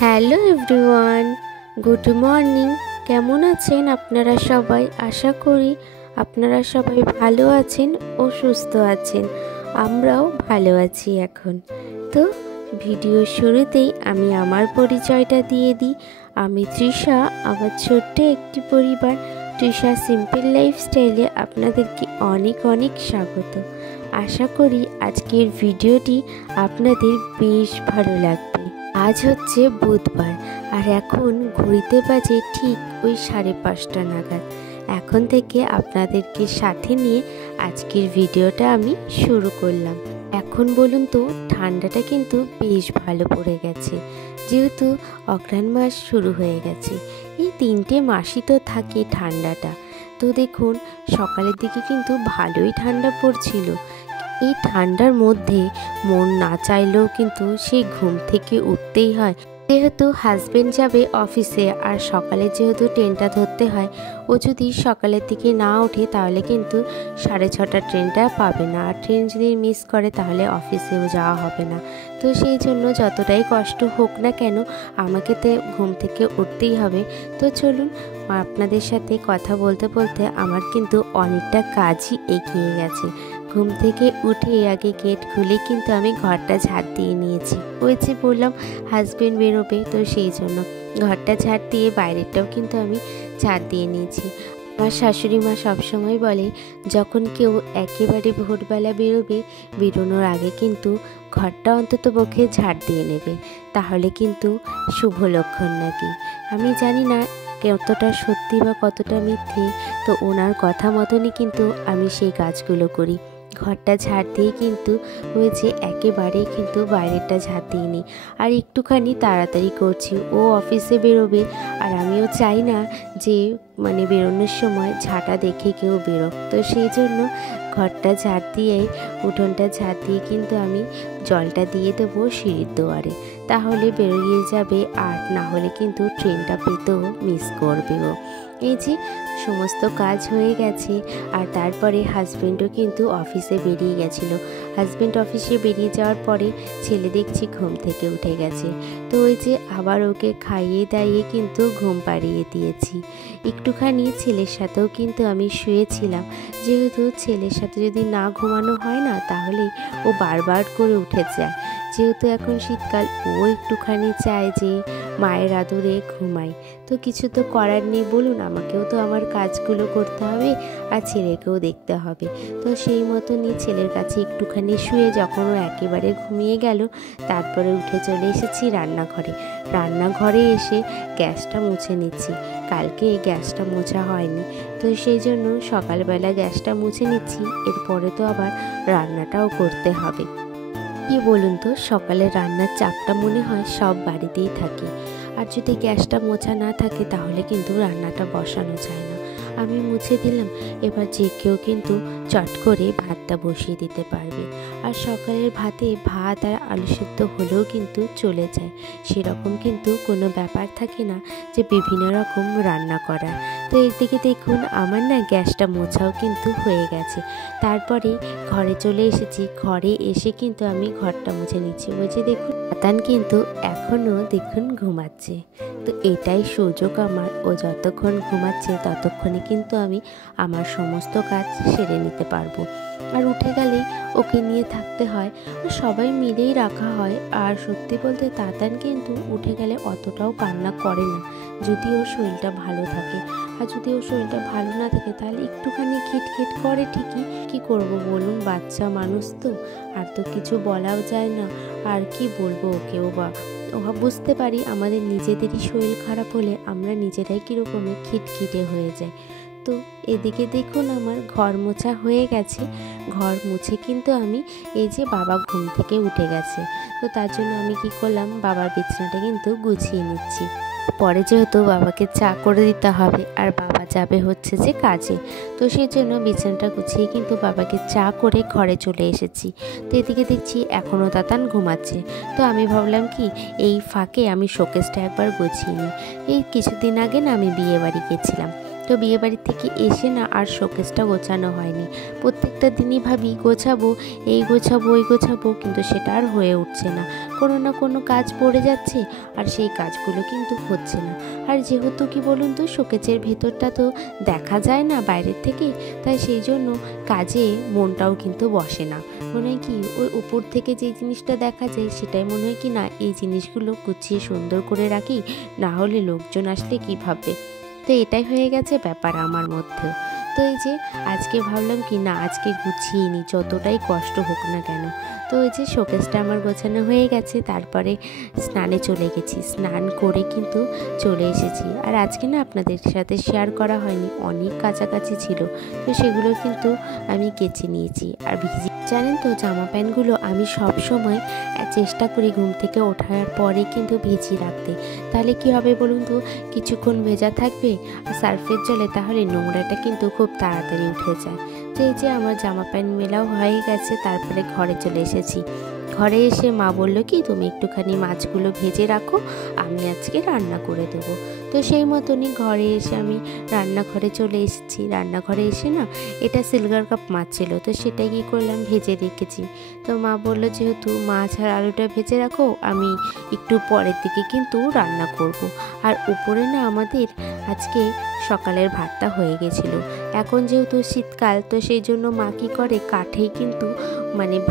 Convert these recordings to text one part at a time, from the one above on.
Hello everyone, good morning. কেমন আছেন আপনারা সবাই? আশা করি আপনারা সবাই ভালো আছেন ও সুস্থ আছেন। আমরাও ভালো আছি এখন। তো ভিডিওর শুরুতেই আমি আমার পরিচয়টা দিয়ে দিই। আমি তৃষা। আমার ছোট্ট একটি পরিবার তৃষা সিম্পল লাইফস্টাইলে আপনাদেরকে অনেক অনেক স্বাগত। আশা করি আজকের ভিডিওটি আপনাদের বেশ ভালো লাগবে। আজ হচ্ছে বুধবার, আর এখন ঘড়িতে বাজে ঠিক ওই 5:30 নাগাদ। এখন থেকে আপনাদেরকে সাথে নিয়ে আজকের ভিডিওটা আমি শুরু করলাম। এখন বলুন তো, ঠান্ডাটা কিন্তু বেশ ভালো পড়ে গেছে, যেহেতু অঘ্রাণ মাস শুরু হয়ে গেছে। এই 3টে মাসই তো থাকে ঠান্ডাটা। তো দেখুন, সকালের দিকে কিন্তু ভালোই ঠান্ডা পড়ছিল। এই ঠান্ডার মধ্যে মন না চাইলেও কিন্তু সেই ঘুম থেকে উঠতেই হয়, যেহেতু হাজবেন্ড যাবে অফিসে। আর সকালে যেহেতু ট্রেনটা ধরতে হয়, ও যদি সকালের দিকে না ওঠে তাহলে কিন্তু 6:30 ট্রেনটা পাবে না। আর ট্রেন যদি মিস করে তাহলে অফিসেও যাওয়া হবে না। তো সেই জন্য যতটাই কষ্ট হোক না কেন, আমাকে তো ঘুম থেকে উঠতেই হবে। তো চলুন, আপনাদের সাথে কথা বলতে বলতে আমার কিন্তু অনেকটা কাজই এগিয়ে গেছে। ঘুম থেকে উঠে আগে গেট খুলে কিন্তু আমি ঘরটা ঝাড় দিয়ে নিয়েছি। ওই যে বললাম হাজবেন্ড বেরোবে, তো সেই জন্য ঘরটা ঝাড় দিয়ে বাইরেটাও কিন্তু আমি ঝাড় দিয়ে নিয়েছি। আমার শাশুড়ি মা সবসময় বলে, যখন কেউ একেবারে ভোরবেলা বেরোবে, বেরোনোর আগে কিন্তু ঘরটা অন্তত পক্ষে ঝাড় দিয়ে নেবে, তাহলে কিন্তু শুভ লক্ষণ নাকি। আমি জানি না কতটা সত্যি বা কতটা মিথ্যে, তো ওনার কথা মতনই কিন্তু আমি সেই কাজগুলো করি। ঘরটা ঝাড় দিয়ে কিন্তু হয়েছে, একেবারেই কিন্তু বাইরেটা ঝাড় দিইনি। আর একটুখানি তাড়াতাড়ি করছি, ও অফিসে বেরোবে। আর আমিও চাই না যে বেরোনোর সময় ঝাঁটা দেখে কেউ বেরোক। তো সেই জন্য ঘরটা ঝাড় দিয়ে, উঠোনটা ঝাড় দিয়ে কিন্তু আমি জলটা দিয়ে দেবো সিঁড়ির দুয়ারে, তাহলে বেরিয়ে যাবে। আর না হলে কিন্তু ট্রেনটা পেতেও মিস করবে ও। এই যে সমস্ত কাজ হয়ে গেছে। আর তারপরে হাজবেন্ডও কিন্তু অফিসে বেরিয়ে গেছিলো। হাজবেন্ড অফিসে বেরিয়ে যাওয়ার পরে ছেলে দেখছি ঘুম থেকে উঠে গেছে। তো ওই যে আবার ওকে খাইয়ে দাইয়ে কিন্তু ঘুম পাড়িয়ে দিয়েছি। একটুখানি ছেলের সাথেও কিন্তু আমি শুয়েছিলাম, যেহেতু ছেলের সাথে যদি না ঘুমানো হয় না, তাহলে ও বারবার করে উঠে যায়। যেহেতু এখন শীতকাল, ও একটুখানি চায় যে মায়ের আদরে ঘুমাই। তো কিছু তো করার নেই, বলুন। আমাকেও তো আমার কাজগুলো করতে হবে, আর ছেলেকেও দেখতে হবে। তো সেই মতনই ছেলের কাছে একটুখানি শুয়ে যখন ও একেবারে ঘুমিয়ে গেল, তারপরে উঠে চলে এসেছি রান্নাঘরে। রান্নাঘরে এসে গ্যাসটা মুছে নিচ্ছি। কালকে গ্যাসটা মোছা হয়নি, তো সেই জন্য সকালবেলা গ্যাসটা মুছে নিচ্ছি। এরপরে তো আবার রান্নাটাও করতে হবে। কি বলুন তো, সকালে রান্নার চাপটা মনে হয় সব বাড়িতেই থাকে। আর যদি গ্যাসটা মোছা না থাকে তাহলে কিন্তু রান্নাটা বসানো যায় না। আমি মুছে দিলাম, এবার যে কেউ কিন্তু চট করে ভাতটা বসিয়ে দিতে পারবে। আর সকালের ভাতে ভাত আর আলু সেদ্ধ হলেও কিন্তু চলে যায়, সেরকম কিন্তু কোনো ব্যাপার থাকে না যে বিভিন্ন রকম রান্না করার। তো এদিকে দেখুন, আমার না গ্যাসটা মোছাও কিন্তু হয়ে গেছে। তারপরে ঘরে চলে এসেছি। ঘরে এসে কিন্তু আমি ঘরটা মুছে নিচ্ছি। ওই যে দেখুন, তাতান কিন্তু এখনও দেখুন ঘুমাচ্ছে। তো এটাই সুযোগ আমার, ও যতক্ষণ ঘুমাচ্ছে ততক্ষণে কিন্তু আমি আমার সমস্ত কাজ সেরে নিতে পারবো। আর উঠে গেলেই ওকে নিয়ে থাকতে হয়, সবাই মিলেই রাখা হয়। আর সত্যি বলতে তাতান কিন্তু উঠে গেলে অতটাও কান্না করে না, যদি ওর শরীরটা ভালো থাকে। আর যদি ওর শরীরটা ভালো না থাকে তাহলে একটুখানি খিটখিট করে ঠিকই। কি করব বলুন, বাচ্চা মানুষ তো, আর তো কিছু বলাও যায় না। আর কি বলবো ওকেও, বা বুঝতে পারি আমাদের নিজেদেরই শরীর খারাপ হলে আমরা নিজেরাই কীরকমের খিটখিটে হয়ে যায়। তো এদিকে দেখুন, আমার ঘর মোছা হয়ে গেছে। ঘর মুছে কিন্তু আমি, এই যে বাবা ঘুম থেকে উঠে গেছে, তো তার জন্য আমি কি করলাম, বাবার বিছানাটা কিন্তু গুছিয়ে নিচ্ছি। পরে যেহেতু বাবাকে চা করে দিতে হবে, আর বাবা যাবে হচ্ছে যে কাজে, তো সেই জন্য বিছানাটা গুছিয়ে কিন্তু বাবাকে চা করে ঘরে চলে এসেছি। তো এদিকে দেখছি এখনও তাতান ঘুমাচ্ছে। তো আমি ভাবলাম কি, এই ফাঁকে আমি শোকেসটা একবার গুছিয়ে নিই। এই কিছুদিন আগে না আমি বিয়ে বাড়ি গেছিলাম, তো বিয়েবাড়ি থেকে এসে না আর শোকেসটা গোছানো হয়নি। প্রত্যেকটা দিনই ভাবি গোছাবো, এই গোছাবো ওই গোছাবো, কিন্তু সেটা আর হয়ে উঠছে না। কোনো না কোনো কাজ পড়ে যাচ্ছে আর সেই কাজগুলো কিন্তু হচ্ছে না। আর যেহেতু কি বলুন তো, শোকেসের ভেতরটা তো দেখা যায় না বাইরের থেকে, তাই সেই জন্য কাজে মনটাও কিন্তু বসে না। মনে হয় কি ওই উপর থেকে যে জিনিসটা দেখা যায় সেটাই মনে হয় কি না এই জিনিসগুলো গুছিয়ে সুন্দর করে রাখি, না হলে লোকজন আসলে কী ভাববে। তো এটাই হয়ে গেছে ব্যাপার আমার মধ্যেও। তো এই যে আজকে ভাবলাম কি না আজকে গুছিয়ে নিই, যতটাই কষ্ট হোক না কেন। তো ওই যে শোকেসটা আমার গোছানো হয়ে গেছে, তারপরে স্নানে চলে গেছি। স্নান করে কিন্তু চলে এসেছি। আর আজকে না আপনাদের সাথে শেয়ার করা হয়নি, অনেক কাছাকাছি ছিল, তো সেগুলো কিন্তু আমি কেচে নিয়েছি। আর জানেন তো জামা প্যান্টগুলো আমি সব সময় চেষ্টা করি ঘুম থেকে ওঠার পরে কিন্তু ভিজিয়ে রাখতে। তাহলে কি হবে বলুন তো, কিছুক্ষণ ভেজা থাকবে আর সার্ফের জলে, তাহলে নোংরাটা কিন্তু খুব তাড়াতাড়ি উঠে যায়। তো এই যে আমার জামা প্যান্ট মেলাও হয়ে গেছে, তারপরে ঘরে চলে এসেছি। ঘরে এসে মা বললো কি তুমি একটুখানি মাছগুলো ভেজে রাখো, আমি আজকে রান্না করে দেবো। তো সেই মতনই ঘরে এসে আমি রান্নাঘরে চলে এসেছি। রান্নাঘরে এসে না এটা সিলভার কাপ মাছ ছিল, তো সেটাই কী করলাম ভেজে রেখেছি। তো মা বললো যেহেতু মাছ আর আলুটা ভেজে রাখো, আমি একটু পরের দিকে কিন্তু রান্না করব। আর উপরে না আমাদের আজকে সকালের ভাতটা হয়ে গেছিলো। এখন যেহেতু শীতকাল, তো সেই জন্য মা কী করে কাঠেই কিন্তু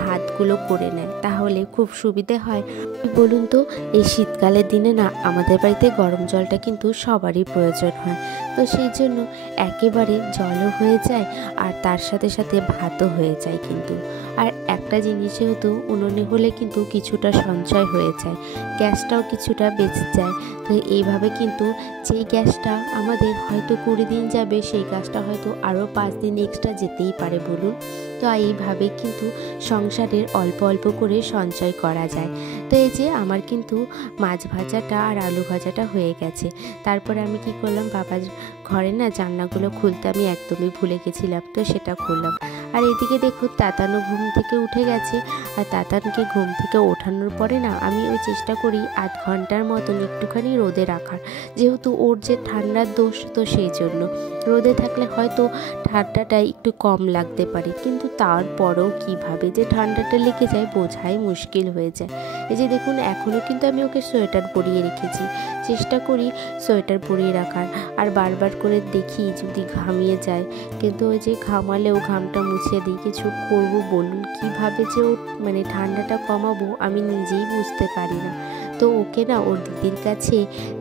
ভাতগুলো করে নেয়, তাহলে খুব সুবিধে হয়। বলুন তো, এই শীতকালের দিনে না আমাদের বাড়িতে গরম জলটা কিন্তু সবারই প্রয়োজন হয়। তো সেই জন্য একেবারে জলও হয়ে যায় আর তার সাথে সাথে ভাতও হয়ে যায় কিন্তু। আর একটা জিনিস যেহেতু উনুনে হলে কিন্তু কিছুটা সঞ্চয় হয়ে যায়, গ্যাসটাও কিছুটা বেঁচে যায়। তো এইভাবে কিন্তু যেই গ্যাসটা আমাদের হয়তো 20 দিন যাবে, সেই গ্যাসটা হয়তো আরও 5 দিন এক্সট্রা যেতেই পারে বলুন। তো এইভাবে কিন্তু সংসারের অল্প অল্প করে সঞ্চয় করা যায়। তো এই যে আমার কিন্তু মাছ ভাজাটা আর আলু ভাজাটা হয়ে গেছে। তারপরে আমি কি করলাম, বাবার ঘরে না জানলাগুলো খুলতে আমি একদমই ভুলে গেছিলাম, তো সেটা খুললাম। আর এদিকে দেখুন তাতানও ঘুম থেকে উঠে গেছে। আর তাতানকে ঘুম থেকে ওঠানোর পরে না আমি ওই চেষ্টা করি আধ ঘন্টার মতন একটুখানি রোদে রাখার, যেহেতু ওর যে ঠান্ডার দোষ, তো সেই জন্য রোদে থাকলে হয়তো ঠান্ডাটা একটু কম লাগতে পারে, কিন্তু তারপরেও কীভাবে যে ঠান্ডাটা লেগে যায় বোঝাই মুশকিল হয়ে যায়। এই যে দেখুন এখনও কিন্তু আমি ওকে সোয়েটার পরিয়ে রেখেছি, চেষ্টা করি সোয়েটার পরিয়ে রাখার। আর বারবার করে দেখি যদি ঘামিয়ে যায়, কিন্তু ওই যে ঘামালেও ঘামটা মুছিয়ে দিই। কিছু করব বলুন, কীভাবে যে ও ঠান্ডাটা কমাবো আমি নিজেই বুঝতে পারি না। তো ওকে না ওর দিদির কাছে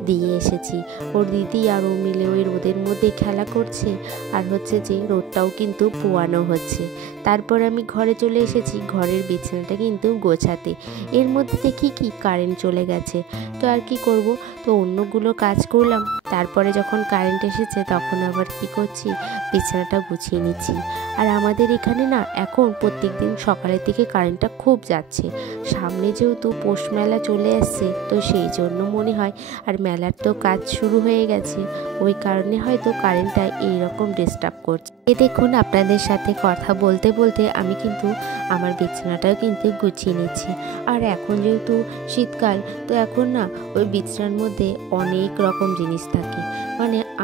দিয়ে এসেছি। ওর দিদি আর ও মিলে ওই রোদের মধ্যে খেলা করছে, আর হচ্ছে যে রোদটাও কিন্তু পোয়ানো হচ্ছে। তারপর আমি ঘরে চলে এসেছি ঘরের বিছানাটা কিন্তু গোছাতে। এর মধ্যে দেখি কি কারেন্ট চলে গেছে। তো আর কি করব, তো অন্যগুলো কাজ করলাম। তারপরে যখন কারেন্ট এসেছে তখন আবার কি করছি, বিছানাটা গুছিয়ে নিচ্ছি। আর আমাদের এখানে না এখন প্রত্যেক দিন সকালের দিকে কারেন্টটা খুব যাচ্ছে। সামনে যেহেতু পৌষ মেলা চলে আসছে, তো সেই জন্য মনে হয়, আর মেলার তো কাজ শুরু হয়ে গেছে, ওই কারণে হয়তো কারেন্টটা এইরকম ডিস্টার্ব করছে। দেখুন আপনাদের সাথে কথা বলতে বলতে আমি কিন্তু আমার বিছানাটাও কিন্তু গুছিয়ে নিচ্ছি। আর এখন যেহেতু শীতকাল, তো এখন না ওই বিছানার মধ্যে অনেক রকম জিনিস থাকে।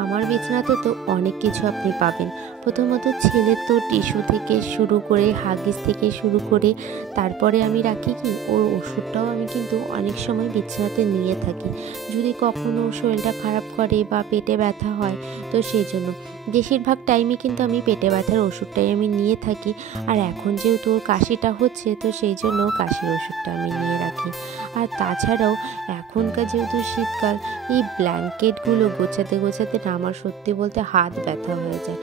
আমার বিছানাতে তো অনেক কিছু আপনি পাবেন। প্রথমত ছেলের তো টিস্যু থেকে শুরু করে, হাগিস থেকে শুরু করে, তারপরে আমি রাখি কি ওর ওষুধটাও আমি কিন্তু অনেক সময় বিছানাতে নিয়ে থাকি, যদি কখনো শরীরটা খারাপ করে বা পেটে ব্যথা হয়। তো সেই জন্য বেশিরভাগ টাইমে কিন্তু আমি পেটে ব্যথার ওষুধটাই আমি নিয়ে থাকি। আর এখন যেহেতু ওর কাশিটা হচ্ছে, তো সেই জন্য কাশির ওষুধটা আমি নিয়ে রাখি। আর তাছাড়াও এখনকার যেহেতু শীতকাল, এই ব্ল্যাঙ্কেটগুলো গোছাতে গোছাতে না আমার সত্যি বলতে হাত ব্যথা হয়ে যায়।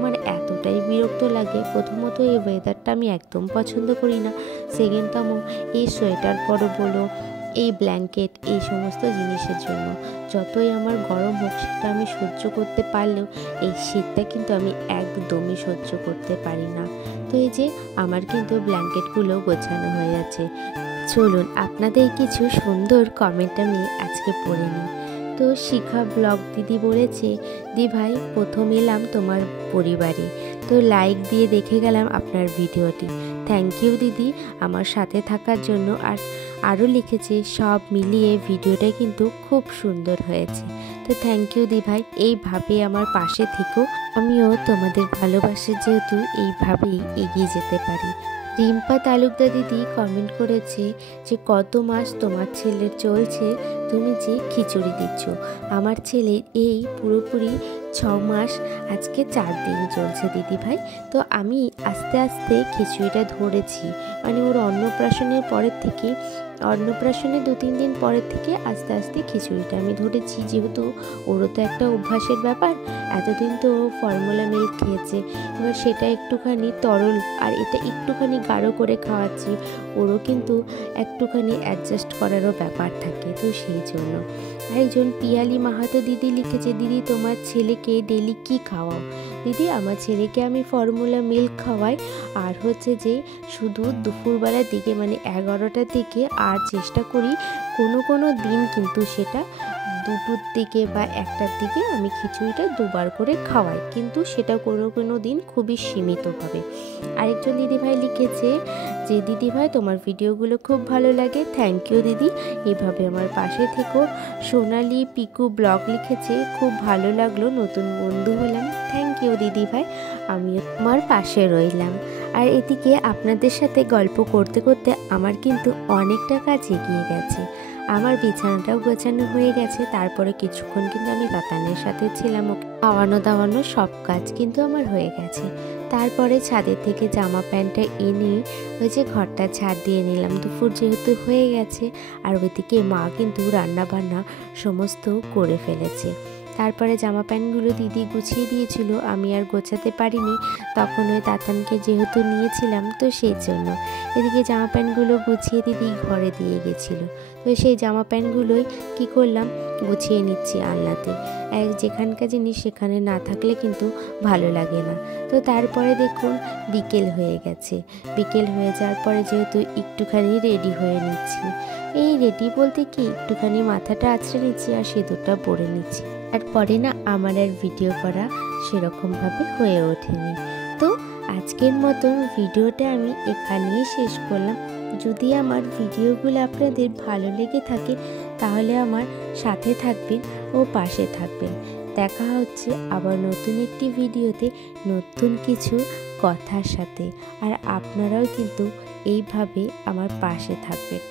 আমার এতটাই বিরক্ত লাগে। প্রথমত এই ওয়েদারটা আমি একদম পছন্দ করি না। সেকেন্ডতম এই সোয়েটার পরো বলো, এই ব্ল্যাঙ্কেট, এই সমস্ত জিনিসের জন্য যতই আমার গরম হোক সেটা আমি সহ্য করতে পারলেও এই শীতটা কিন্তু আমি একদমই সহ্য করতে পারি না। তো এই যে আমার কিন্তু ব্ল্যাঙ্কেটগুলো গোছানো হয়ে যাচ্ছে। চলুন আপনাদের কিছু সুন্দর কমেন্ট আমি আজকে পড়ে নিই। তো শিখা ব্লগ দিদি বলেছে, দি ভাই প্রথম এলাম তোমার পরিবারে, তো লাইক দিয়ে দেখে গেলাম আপনার ভিডিওটি। থ্যাংক ইউ দিদি আমার সাথে থাকার জন্য। আর আরও লিখেছে, সব মিলিয়ে ভিডিওটা কিন্তু খুব সুন্দর হয়েছে। তো থ্যাংক ইউ দি ভাই, এইভাবে আমার পাশে থেকো। আমিও তোমাদের ভালোবাসে যেহেতু এইভাবেই এগিয়ে যেতে পারি। রিম্পা তালুকদার দিদি কমেন্ট করেছে যে কত মাস তোমার ছেলের চলছে, তুমি যে খিচুড়ি দিচ্ছ। আমার ছেলের এই পুরোপুরি 6 মাস, আজকে 4 দিন চলছে দিদি ভাই। তো আমি আস্তে আস্তে খিচুড়িটা ধরেছি, মানে ওর অন্নপ্রাশনের পরের থেকে, অন্নপ্রাশনের 2-3 দিন পরের থেকে আস্তে আস্তে খিচুড়িটা আমি ধরেছি। যেহেতু ওরও তো একটা অভ্যাসের ব্যাপার, এতদিন তো ফর্মুলা মিল্ক খেয়েছে, এবার সেটা একটুখানি তরল আর এটা একটুখানি গাঢ় করে খাওয়াচ্ছি। ওরও কিন্তু একটুখানি অ্যাডজাস্ট করারও ব্যাপার থাকে, তো সেই জন্য। একজন পিয়ালি মাহাতো দিদি লিখেছে, দিদি তোমার ছেলেকে ডেলি কি খাওয়াও? দিদি আমার ছেলেকে আমি ফর্মুলা মিল্ক খাওয়াই, আর হচ্ছে যে শুধু দুপুরবেলার দিকে মানে 11টার দিকে, আর চেষ্টা করি কোনো দিন কিন্তু সেটা 2টোর দিকে বা 1টার দিকে আমি খিচুড়িটা 2বার করে খাওয়াই, কিন্তু সেটা কোনো দিন খুবই সীমিতভাবে। আরেকজন দিদিভাই লিখেছে যে দিদিভাই তোমার ভিডিওগুলো খুব ভালো লাগে, থ্যাংক ইউ দিদি, এভাবে আমার পাশে থেকো। সোনালি পিকু ব্লগ লিখেছে খুব ভালো লাগলো, নতুন বন্ধু হলাম, থ্যাংক ইউ দিদিভাই, আমিও তোমার পাশে রইলাম। আর এদিকে আপনাদের সাথে গল্প করতে করতে আমার কিন্তু অনেকটা কাজ এগিয়ে গেছে। আমার বিছানাটাও গোছানো হয়ে গেছে, তারপরে কিছুক্ষণ কিন্তু আমি তাতানের সাথে ছিলাম, খাওয়ানো দাওয়ানো সব কাজ কিন্তু আমার হয়ে গেছে। তারপরে ছাদের থেকে জামা প্যান্টটা এনে ওই যে ঘরটা ঝাড় দিয়ে নিলাম, দুপুর যেহেতু হয়ে গেছে। আর ওইদিকে মা কিন্তু রান্না বান্না সমস্ত করে ফেলেছে। তারপরে জামা প্যান্টগুলো দিদি গুছিয়ে দিয়েছিল, আমি আর গোছাতে পারিনি, তখন ওই তাতানকে যেহেতু নিয়েছিলাম তো সেই জন্য। এদিকে জামা প্যান্টগুলো গুছিয়ে দিদি ঘরে দিয়ে গেছিলো, তো সেই জামা প্যান্টগুলোই কী করলাম, গুছিয়ে নিচ্ছি আলনাতে। যেখানকার জিনিস সেখানে না থাকলে কিন্তু ভালো লাগে না। তো তারপরে দেখুন বিকেল হয়ে গেছে, বিকেল হয়ে যাওয়ার পরে যেহেতু একটুখানি রেডি হয়ে নিচ্ছি, এই রেডি বলতে কি একটুখানি মাথাটা আঁচড়ে নিচ্ছি আর সিঁদুরটা পরে নিচ্ছি। তারপরে না আমার আর ভিডিও করা সেরকমভাবে হয়ে ওঠেনি। তো আজকের মতন ভিডিওটা আমি এখানেই শেষ করলাম। যদি আমার ভিডিওগুলো আপনাদের ভালো লেগে থাকে তাহলে আমার সাথে থাকবেন ও পাশে থাকবেন। দেখা হচ্ছে আবার নতুন একটি ভিডিওতে নতুন কিছু কথার সাথে। আর আপনারাও কিন্তু এইভাবে আমার পাশে থাকবেন।